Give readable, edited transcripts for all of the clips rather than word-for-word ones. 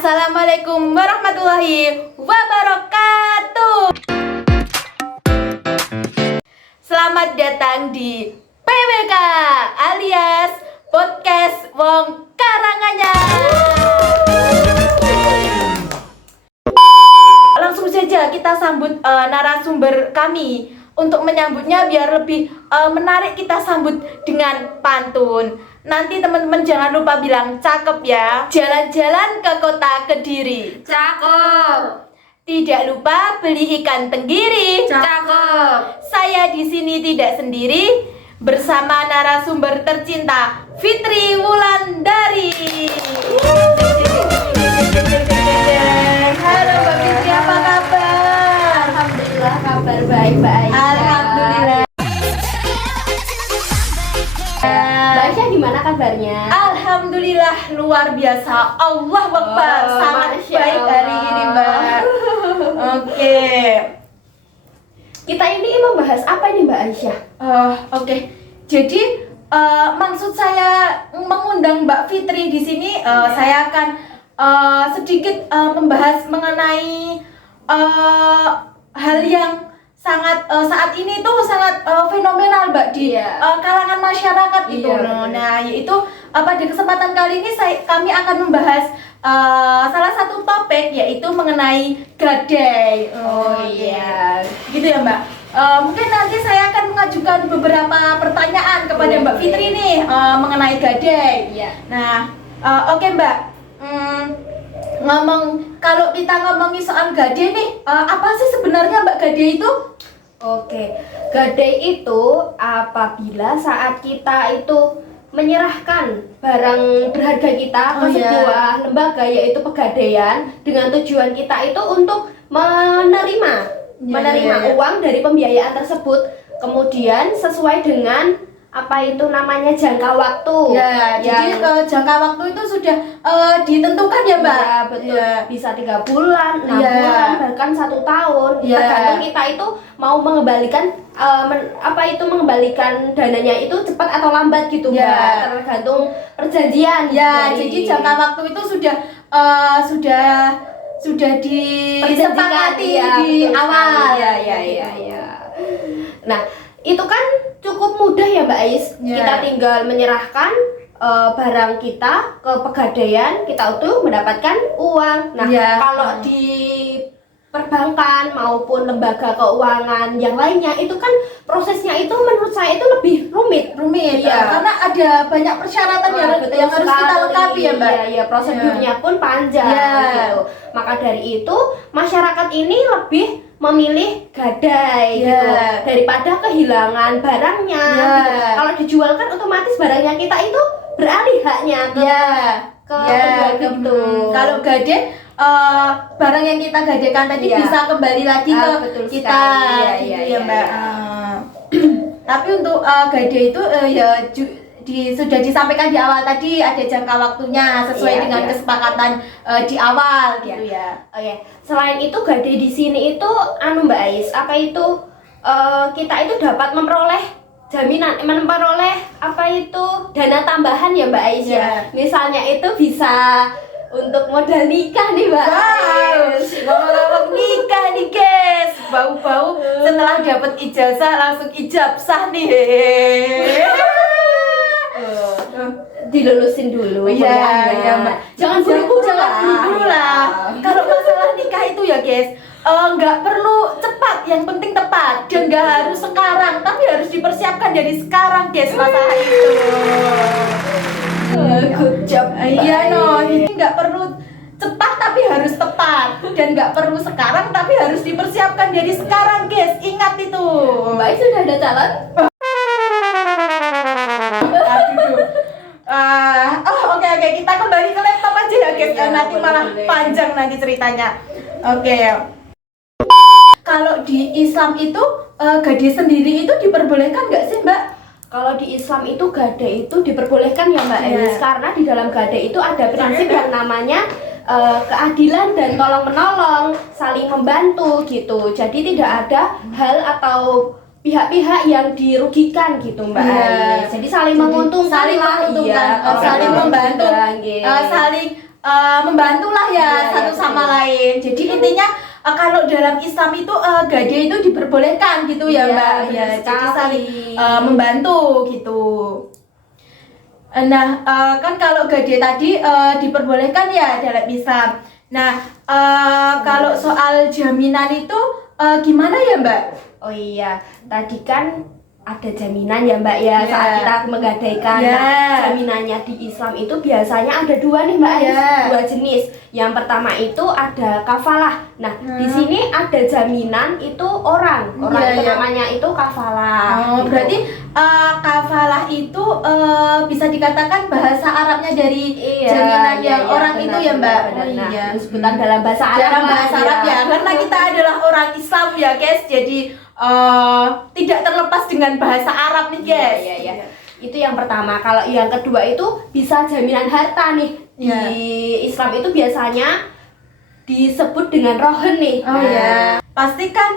Assalamualaikum warahmatullahi wabarakatuh. Selamat datang di PWK alias Podcast Wong Karanganyar. Langsung saja kita sambut narasumber kami. Untuk menyambutnya biar lebih menarik, kita sambut dengan pantun. Nanti teman-teman jangan lupa bilang cakep ya. Jalan-jalan ke kota Kediri. Cakep. Tidak lupa beli ikan tenggiri. Cakep. Saya di sini tidak sendiri, bersama narasumber tercinta Fitri Wulandari. Halo Mbak Fitri, apa kabar? Alhamdulillah kabar baik Mbak Aisyah. Alhamdulillah. Mbak Aisyah gimana kabarnya? Alhamdulillah luar biasa. Allah Akbar, sangat Masya baik Allah. hari ini Mbak. Oke. Kita ini membahas apa ini Mbak Aisyah? Oke. Jadi maksud saya mengundang Mbak Fitri di sini, saya akan sedikit membahas mengenai hal yang sangat saat ini tuh sangat fenomenal Mbak di kalangan masyarakat itu. Iya, Nah, yaitu pada kesempatan kali ini kami akan membahas salah satu topik, yaitu mengenai gadai. Iya. Gitu ya Mbak. Mungkin nanti saya akan mengajukan beberapa pertanyaan kepada Mbak Fitri nih mengenai gadai. Iya. Nah, oke Mbak. Kalau kita ngomongin soal gadai nih, apa sih sebenarnya Mbak gadai itu? Oke. Gadai itu apabila saat kita itu menyerahkan barang berharga kita ke sebuah lembaga, yaitu pegadaian, dengan tujuan kita itu untuk menerima uang dari pembiayaan tersebut, kemudian sesuai dengan apa itu namanya jangka waktu. Jadi jangka waktu itu sudah ditentukan ya Mbak? Ya betul. Bisa 3 bulan, 6 Iya. bulan, bahkan 1 tahun. Iya. Tergantung kita itu mau mengembalikan mengembalikan dananya itu cepat atau lambat gitu Iya. Mbak. Tergantung perjanjian. Jadi jangka waktu itu sudah disepakati di awal. Iya. Nah, itu kan cukup mudah ya Mbak Ais. Kita tinggal menyerahkan barang kita ke pegadaian, kita tuh mendapatkan uang. Nah, kalau di perbankan maupun lembaga keuangan yang lainnya itu kan prosesnya itu menurut saya itu lebih rumit. Karena ada banyak persyaratan yang harus kita lengkapi ya Mbak. Iya, prosedurnya pun panjang gitu. Maka dari itu masyarakat ini lebih memilih gadai gitu daripada kehilangan barangnya gitu. Kalau dijual kan otomatis barangnya kita itu beralih haknya ke penjual gitu. Kalau gadai barang yang kita gadaikan tadi bisa kembali lagi ke kita gitu ya Mbak. Tapi untuk gadai itu sudah disampaikan di awal tadi, ada jangka waktunya sesuai dengan kesepakatan di awal gitu ya. Oke. Selain itu gadai di sini itu Mbak Ais, apa itu kita itu dapat memperoleh jaminan, memperoleh apa itu dana tambahan ya Mbak Ais ya. Misalnya itu bisa untuk modal nikah nih Mbak Ais. Ngomong-ngomong nikah nih guys, bau-bau setelah dapat ijazah langsung ijab sah nih. Dilulusin dulu Iya Mbak. Jangan buru-buru lah. Kalau masalah nikah itu ya guys, nggak perlu cepat, yang penting tepat. Dan nggak harus sekarang, tapi harus dipersiapkan dari sekarang guys masalah itu. Good job. Iya ini nggak perlu cepat tapi harus tepat, dan nggak perlu sekarang tapi harus dipersiapkan dari sekarang guys. Ingat itu. Mbak sudah ada calon? Oke, kita kembali ke laptop aja ya guys. Nanti malah panjang nanti ceritanya. Oke. Kalau di Islam itu gadai sendiri itu diperbolehkan nggak sih Mbak? Kalau di Islam itu gadai itu diperbolehkan ya Mbak Ais, karena di dalam gadai itu ada prinsip yang namanya keadilan dan tolong menolong, saling membantu gitu. Jadi tidak ada hal atau pihak-pihak yang dirugikan gitu Mbak Ais. Jadi saling menguntungkan, saling membantu, gitu. saling membantulah ya satu sama lain. Jadi intinya kalau dalam Islam itu gade itu diperbolehkan gitu ya Mbak. Ya, jadi saling membantu gitu. Nah, kan kalau gade tadi diperbolehkan ya dalam Islam. Nah, kalau soal jaminan itu gimana ya Mbak? Oh iya, tadi kan ada jaminan ya Mbak ya saat kita menggadaikan. Nah, jaminannya di Islam itu biasanya ada dua nih Mbak Ais, dua jenis. Yang pertama itu ada kafalah. Nah, di sini ada jaminan itu orang itu namanya itu kafalah. Oh, gitu. Berarti kafalah itu bisa dikatakan bahasa Arabnya dari jaminan yang orang benar, itu ya Mbak. Disebutkan dalam bahasa Arab. Dalam bahasa Arab ya, karena kita adalah orang Islam ya guys. Jadi tidak terlepas dengan bahasa Arab nih guys. Iya. Itu yang pertama. Kalau yang kedua itu bisa jaminan harta nih. Di Islam itu biasanya disebut dengan rohen nih. Oh iya. Pasti kan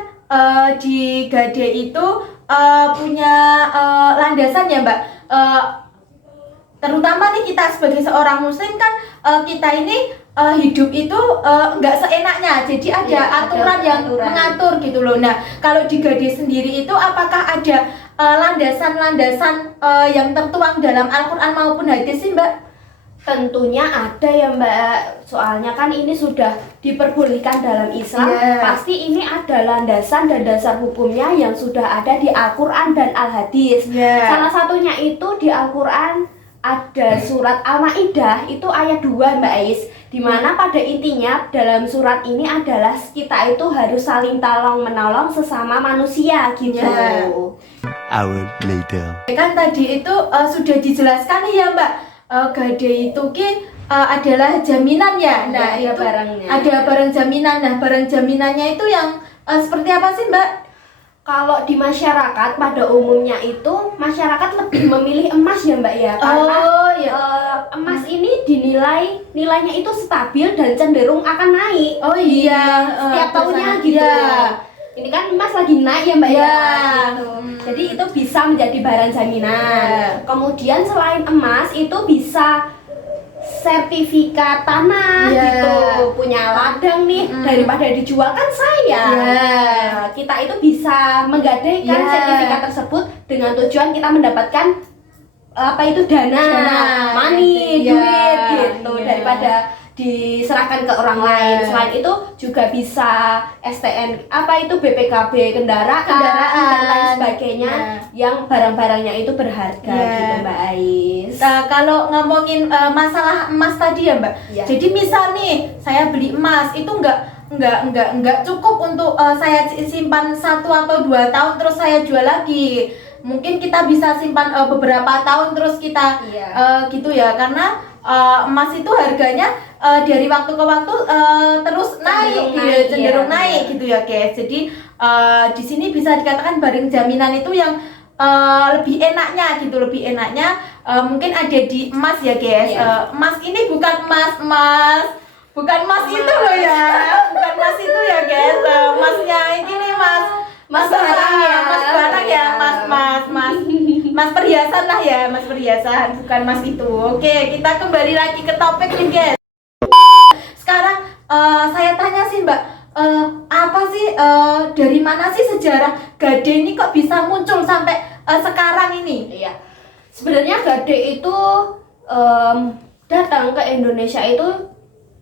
di gade itu punya landasan ya Mbak. Terutama nih kita sebagai seorang muslim kan kita ini hidup itu nggak seenaknya, jadi ada aturan yang mengatur gitu loh. Nah, kalau di gade sendiri itu apakah ada landasan-landasan yang tertuang dalam Al-Quran maupun hadis sih Mbak? Tentunya ada ya Mbak, soalnya kan ini sudah diperbolehkan dalam Islam. Pasti ini ada landasan dan dasar hukumnya yang sudah ada di Al-Quran dan Al-Hadis. Salah satunya itu di Al-Quran ada surat Al-Maidah itu ayat 2 Mbak Ais, dimana pada intinya dalam surat ini adalah kita itu harus saling tolong menolong sesama manusia gitu. Hour later. Kan tadi itu sudah dijelaskan ya Mbak, gade itu adalah jaminan ya. Nah, itu barangnya. Ada barang jaminan. Nah, barang jaminannya itu yang seperti apa sih Mbak? Kalau di masyarakat pada umumnya itu masyarakat lebih memilih emas ya Mbak ya, karena emas ini nilainya itu stabil dan cenderung akan naik. Oh iya, setiap tahunnya gitu. Ini kan emas lagi naik ya Mbak ya. Gitu. Jadi itu bisa menjadi barang jaminan. Kemudian selain emas itu bisa sertifikat tanah gitu, punya ladang nih, daripada dijual kan sayang. Kita itu bisa menggadaikan sertifikat tersebut dengan tujuan kita mendapatkan dana, money, duit gitu, daripada diserahkan ke orang lain. Selain itu juga bisa STN BPKB kendaraan dan lain sebagainya yang barang-barangnya itu berharga gitu Mbak Ais. Nah, kalau ngomongin masalah emas tadi ya Mbak, jadi misal nih saya beli emas itu enggak cukup untuk saya simpan 1 atau 2 tahun terus saya jual lagi. Mungkin kita bisa simpan beberapa tahun terus kita gitu ya, karena emas itu harganya dari waktu ke waktu terus cenderung naik gitu ya guys. Jadi di sini bisa dikatakan barang jaminan itu yang lebih enaknya mungkin ada di emas ya guys. Emas ini bukan emas itu loh ya, bukan emas itu ya guys. Emasnya ini nih mas barang ya, mas perhiasan lah ya, mas perhiasan, bukan mas itu. Oke, kita kembali lagi ke topik nih guys. Sekarang saya tanya sih Mbak, apa sih dari mana sih sejarah gade ini kok bisa muncul sampai sekarang ini? Iya, sebenarnya gade itu datang ke Indonesia itu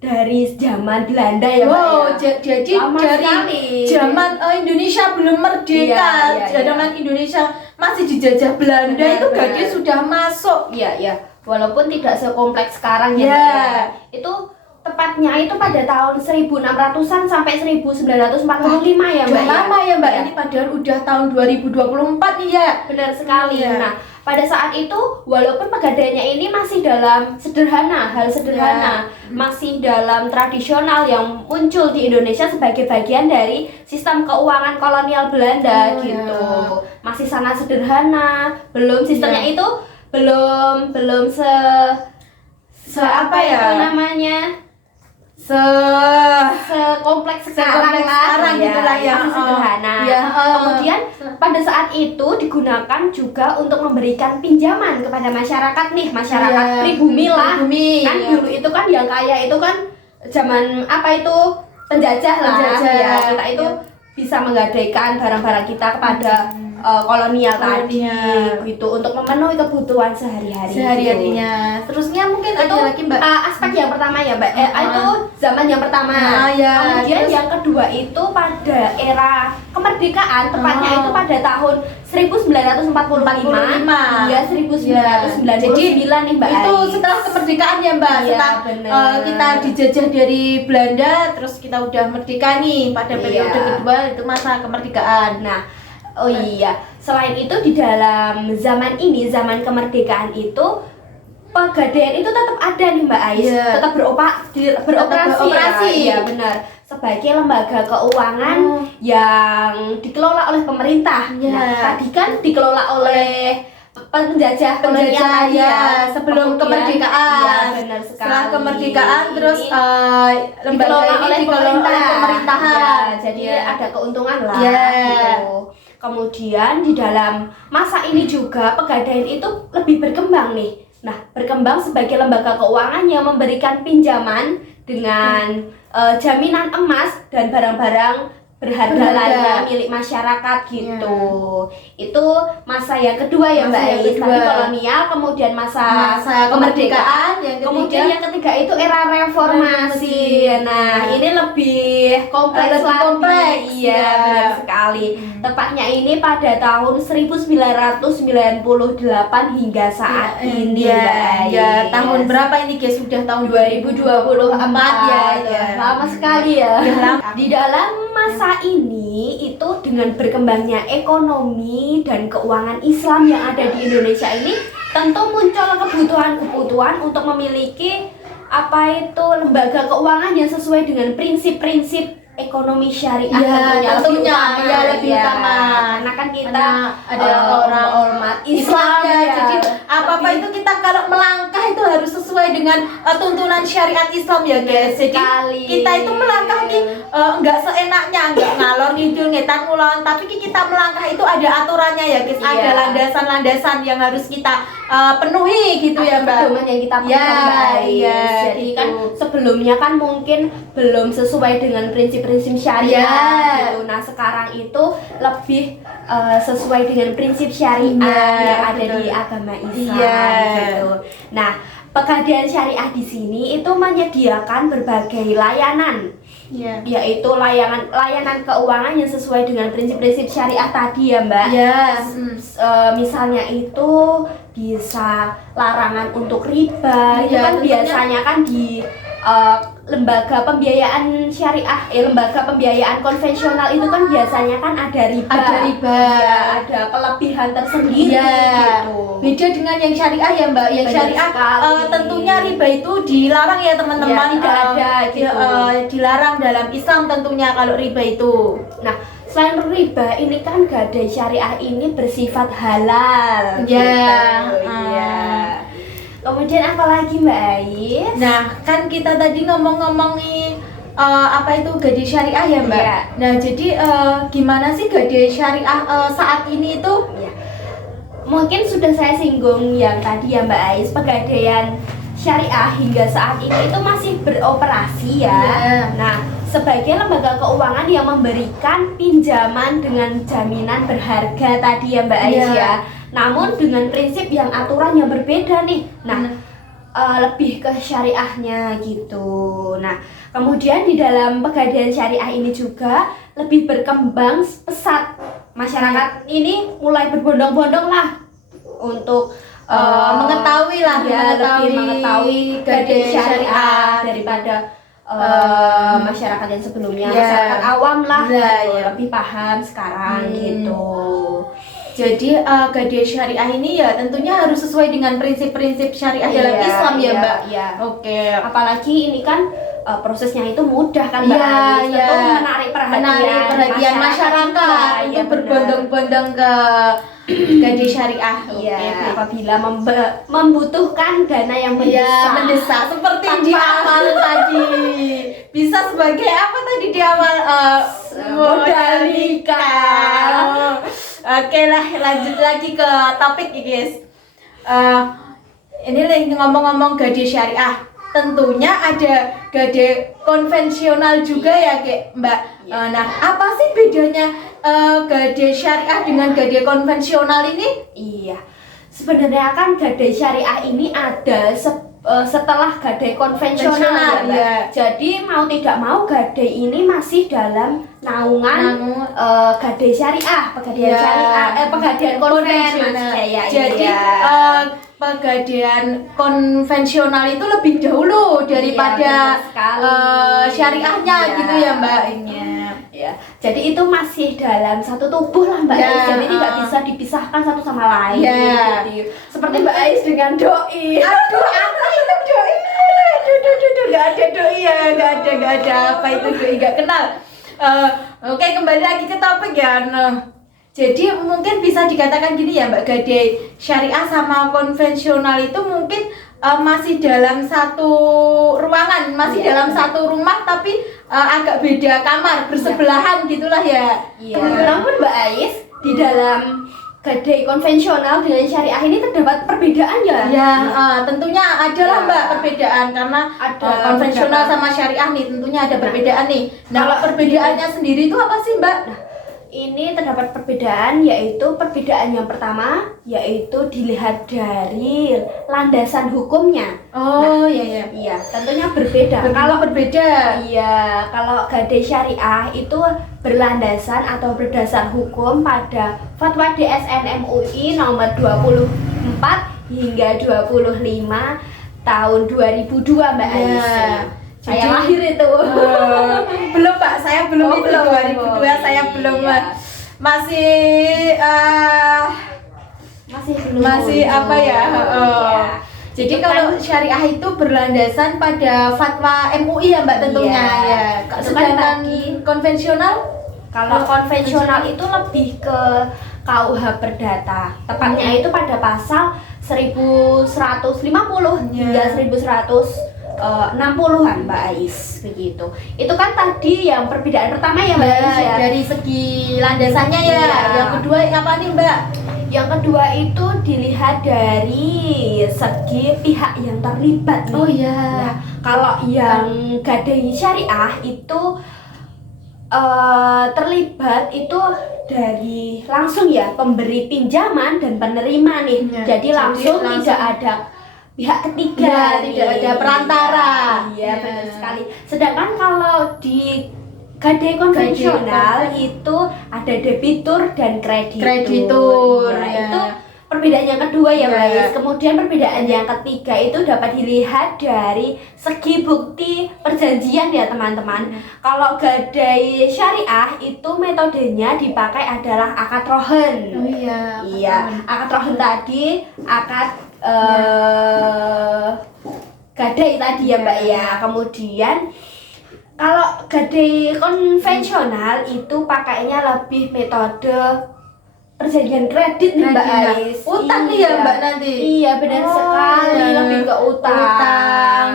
dari zaman Belanda ya Mbak ya. Jadi dari zaman Indonesia belum merdeka, zaman Indonesia masih dijajah Belanda, itu gade sudah masuk. Iya. Walaupun tidak sekompleks sekarang ya Mbak ya. Itu tepatnya itu pada tahun 1600-an sampai 1945 ya Mbak. Lama ya Mbak, ini padahal udah tahun 2024 nih ya. Benar sekali. Nah, pada saat itu walaupun pegadaiannya ini masih dalam hal sederhana, masih dalam tradisional yang muncul di Indonesia sebagai bagian dari sistem keuangan kolonial Belanda gitu. Masih sangat sederhana, belum sistemnya itu belum sekompleks sekarang lah, gitulah ya. masih sederhana. Kemudian pada saat itu digunakan juga untuk memberikan pinjaman kepada masyarakat nih, masyarakat pribumi lah. Kan dulu itu kan yang kaya itu kan zaman apa itu penjajah lah. Ya, kita itu bisa menggadaikan barang-barang kita kepada kolonial tadi gitu untuk memenuhi kebutuhan sehari-harinya. Terusnya mungkin Itu ada lagi Mbak. aspek yang pertama ya Mbak. Itu zaman yang pertama. Kemudian yang kedua itu pada era kemerdekaan, tepatnya itu pada tahun 1945 hingga 1999 nih Mbak. Itu setelah kemerdekaan ya Mbak. Iya, Setelah kita dijajah dari Belanda, terus kita udah merdeka nih pada periode kedua itu masa kemerdekaan. Nah, oh iya, selain itu di dalam zaman ini, zaman kemerdekaan itu pegadaian itu tetap ada nih Mbak Ais, tetap beroperasi. Ya benar, sebagai lembaga keuangan yang dikelola oleh pemerintah. Nah, tadi kan dikelola oleh penjajah tadi ya, sebelum kemerdekaan. Iya, benar sekali. Setelah kemerdekaan terus dikelola oleh pemerintahan. Ya, jadi ada keuntungan lah gitu. Kemudian di dalam masa ini juga pegadaian itu lebih berkembang nih. Nah, berkembang sebagai lembaga keuangan yang memberikan pinjaman dengan jaminan emas dan barang-barang berharga lainnya milik masyarakat gitu. Itu masa yang kedua ya Mbak Ais. Tadi kolonial, kemudian masa kemerdekaan, kemudian yang ketiga itu era reformasi. Nah, ini lebih kompleks lagi. Iya, benar sekali. Tepatnya ini pada tahun 1998 hingga saat ini Mbak Ais. Ya, tahun berapa ini guys? Sudah tahun 2024 ya. Lama sekali ya. Di dalam masa ini itu dengan berkembangnya ekonomi dan keuangan Islam yang ada di Indonesia ini tentu muncul kebutuhan-kebutuhan untuk memiliki apa itu lembaga keuangan yang sesuai dengan prinsip-prinsip ekonomi syariah tentunya lebih utama karena kan kita adalah orang umat Islam jadi apa-apa itu kita kalau melangkah itu harus sesuai dengan tuntunan syariat Islam ya guys. Jadi kita itu melangkah enggak seenaknya, enggak ngalor ngidul ngetan ngulon, tapi kita melangkah itu ada aturannya ya guys. Ada landasan-landasan yang harus kita penuhi gitu ya Mbak. Pedoman yang kita penuhi. Jadi kan sebelumnya kan mungkin belum sesuai dengan prinsip-prinsip syariah gitu. Nah, sekarang itu lebih sesuai dengan prinsip syariah yang ada di agama Islam gitu. Nah, pegadaian syariah di sini itu menyediakan berbagai layanan. Yaitu layanan keuangan yang sesuai dengan prinsip-prinsip syariah tadi ya Mbak. Misalnya itu bisa larangan untuk riba, itu kan biasanya kan di lembaga pembiayaan syariah, lembaga pembiayaan konvensional itu kan biasanya kan ada riba, ada kelebihan tersendiri gitu. Beda dengan yang syariah ya Mbak. Yang syariah tentunya riba itu dilarang ya teman-teman. Tidak ada gitu. Dilarang dalam Islam tentunya kalau riba itu. Nah, selain riba ini kan gadai syariah ini bersifat halal. Kemudian apa lagi Mbak Ais? Nah, kan kita tadi ngomong-ngomongin apa itu gadai syariah ya Mbak. Nah, jadi gimana sih gadai syariah saat ini itu? Mungkin sudah saya singgung yang tadi ya Mbak Ais, pegadaian syariah hingga saat ini itu masih beroperasi ya. Nah, sebagai lembaga keuangan yang memberikan pinjaman dengan jaminan berharga tadi ya Mbak Ais ya. Namun dengan prinsip yang aturan yang berbeda nih. Nah, lebih ke syariahnya gitu. Nah, kemudian di dalam pegadaian syariah ini juga lebih berkembang pesat. Masyarakat ini mulai berbondong-bondong lah untuk mengetahui lah lebih mengetahui gadai syariah daripada masyarakat yang sebelumnya. Masyarakat awam lah lebih paham sekarang gitu. Jadi gadai syariah ini ya tentunya harus sesuai dengan prinsip-prinsip syariah dalam Islam ya Mbak. Oke. Apalagi ini kan prosesnya itu mudah kan Mbak. Itu menarik perhatian masyarakat untuk berbondong-bondong ke gadai syariah. Iya, Oke. apabila membutuhkan dana yang Iya, mendesak. mendesak seperti Tanpa- di awal tadi. Bisa sebagai apa tadi di awal modal nikah. Oke lah, lanjut lagi ke topik ya guys. Ini lagi ngomong-ngomong gadai syariah. Tentunya ada gadai konvensional juga ya kayak Mbak. Nah, apa sih bedanya gadai syariah dengan gadai konvensional ini? Iya, sebenarnya kan gadai syariah ini ada setelah gadai konvensional ya, Mbak. Iya. Jadi mau tidak mau gadai ini masih dalam naungan gadai syariah, pegadaian Iya. syariah, pegadaian konvensional. Ya, Jadi iya. pegadaian konvensional itu lebih dahulu daripada benar sekali. syariahnya Iya. gitu ya Mbak. Ya, jadi itu masih dalam satu tubuh lah Mbak Ya, Ais. Jadi tidak bisa dipisahkan satu sama lain. Ya. Gitu. Seperti Mbak Ais dengan doi. Aduh, apa itu doi? Aduh, nggak ada doi ya, nggak ada apa itu doi, nggak kenal. Oke, kembali lagi ke topik ya. Nah, jadi mungkin bisa dikatakan gini ya Mbak, gadai syariah sama konvensional itu mungkin masih dalam satu ruangan, masih Iya. dalam satu rumah tapi agak beda kamar, bersebelahan gitulah ya. Iya. Namun Mbak Ais di dalam gadai konvensional dengan syariah ini terdapat perbedaan ya? Ya, tentunya ada lah Ya. Mbak perbedaan karena Ada konvensional beberapa. sama syariah nih tentunya ada perbedaan nih. Nah, kalau perbedaannya sendiri itu apa sih Mbak? Ini terdapat perbedaan, yaitu perbedaan yang pertama yaitu dilihat dari landasan hukumnya. Oh iya. Iya, tentunya berbeda. Kalau berbeda. Iya, kalau gadai syariah itu berlandasan atau berdasar hukum pada Fatwa DSN MUI nomor 24 hingga 25 tahun 2002 Mbak Iya. Ais. Saya Jadi- lahir itu. Belum Pak, saya belum Oh, itu belum. 2002 saya belum Iya. masih masih apa ya? Iya. Jadi Itu kalau kan- syariah itu berlandasan pada fatwa MUI ya Mbak tentunya Iya. ya. Itu kan Sedangkan tadi- konvensional Kalau konvensional itu lebih ke KUH Perdata. Tepatnya itu pada pasal 1150 hingga 1160-an Mbak Ais begitu. Itu kan tadi yang perbedaan pertama ya Mbak Ais ya. dari segi landasannya ya. Iya. Yang kedua apa nih Mbak? Yang kedua itu dilihat dari segi pihak yang terlibat nih. Oh iya. Ya, kalau yang gadai syariah itu terlibat itu dari langsung ya pemberi pinjaman dan penerima nih. Ya, Jadi langsung tidak ada pihak ketiga, Ya, tidak ada perantara. Iya, Ya. benar sekali. Sedangkan kalau di gadai konvensional itu ada debitur dan kreditur. Kreditur, Ya, ya. itu perbedaan yang kedua ya, Ya. Mbak Is. Kemudian perbedaan yang ketiga itu dapat dilihat dari segi bukti perjanjian ya, teman-teman. Kalau gadai syariah itu metodenya dipakai adalah akad rohen. Oh iya. Iya, akad rohen tadi akad gadai tadi ya Mbak ya. Kemudian kalau gadai konvensional itu pakainya lebih metode perjanjian kredit nih Mbak Ais. Utang nih ya Mbak nanti. Iya benar Oh, sekali, iya. lebih ke utang. Utang.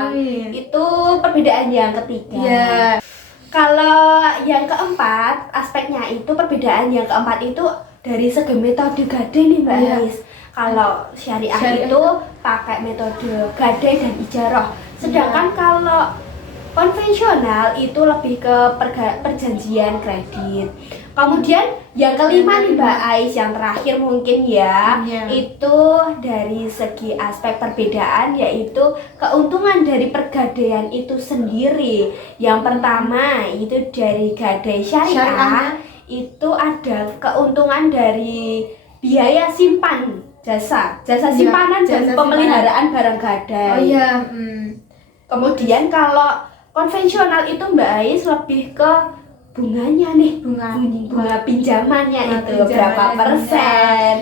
Itu perbedaan yang ketiga. Iya. Kalau yang keempat, aspeknya itu perbedaan yang keempat itu dari segi metode gadai nih Mbak Iya. Ais. Kalau syariah Syariah itu pakai metode gadai dan ijarah. Sedangkan kalau konvensional itu lebih ke perjanjian kredit. Kemudian yang kelima nih Mbak Ais, yang terakhir mungkin ya, Iya. itu dari segi aspek perbedaan yaitu keuntungan dari pergadaian itu sendiri. Yang pertama itu dari gadai syariah Syariah. itu ada keuntungan dari biaya simpan jasa Iya, simpanan dan jasa pemeliharaan barang gadai. Oh iya. Kemudian kalau konvensional itu Mbak Ais lebih ke bunganya nih, bunga pinjamannya Bunga itu pinjaman. berapa persen.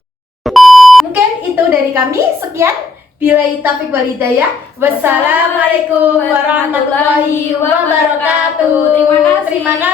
Mungkin itu dari kami. Sekian. Billahi taufiq wal hidayah. Wassalamualaikum warahmatullahi wabarakatuh. Terima kasih. Terima kasih.